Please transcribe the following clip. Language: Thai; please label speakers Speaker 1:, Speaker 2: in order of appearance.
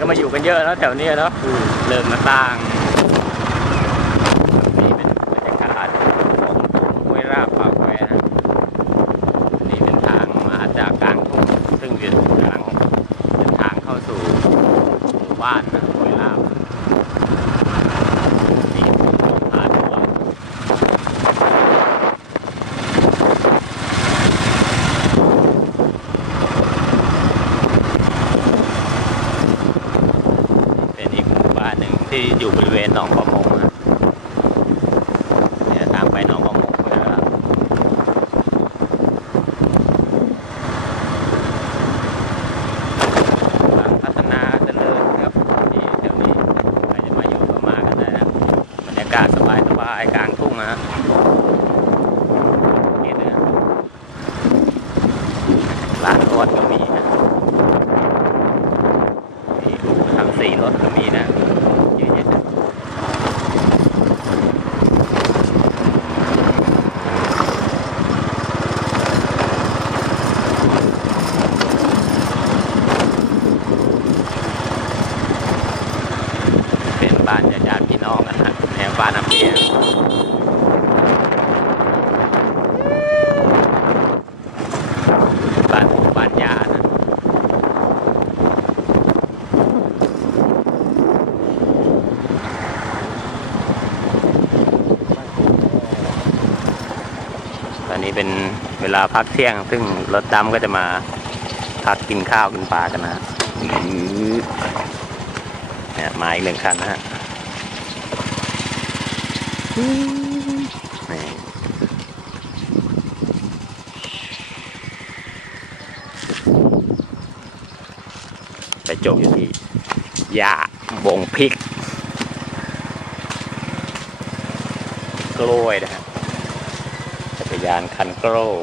Speaker 1: ก็มาอยู่กันเยอะแล้วแถวเนี้ยเนาะ
Speaker 2: อืม
Speaker 1: เริ่มมาสร้างนี่เป็นบรรยากาศของห้วยราบป่าแควนะนี่เป็นทางมาจากกลางทุ่งซึ่งเป็นทางเป็นทางเข้าสู่หมู่บ้านนะห้วยราบนี่ผาตัวเป็นอีกหมู่บ้านหนึ่ง ที่อยู่บริเวณหนองประมงนะเนี่ยทางไปหนองประมงห้วยราบหลังพัฒนาเจริญครับที่เดี๋ยวนี้ใครจะมาอยู่ก็มากันได้นะบรรยากาศสบายสบายกลางทุ่งนะฮะนี่นะร้านนวดก็มีนะมีอู่ทำสีรถก็มีนะเยอะแยะเป็น บ้านญาติๆพี่น้องกันนะแนวบ้านน้ำเพียงบ้านปู่บ้านยานะตอนนี้เป็นเวลาพักเที่ยง ซึ่งรถดำก็จะมาพักกินข้าวกินปลากันนะฮะเนี่ยมาอีกหนึ่งคันนะฮะนี่ ไปจบอยู่ที่ยาบงพริก กล้วยนะฮะจักรยานคันกล้วย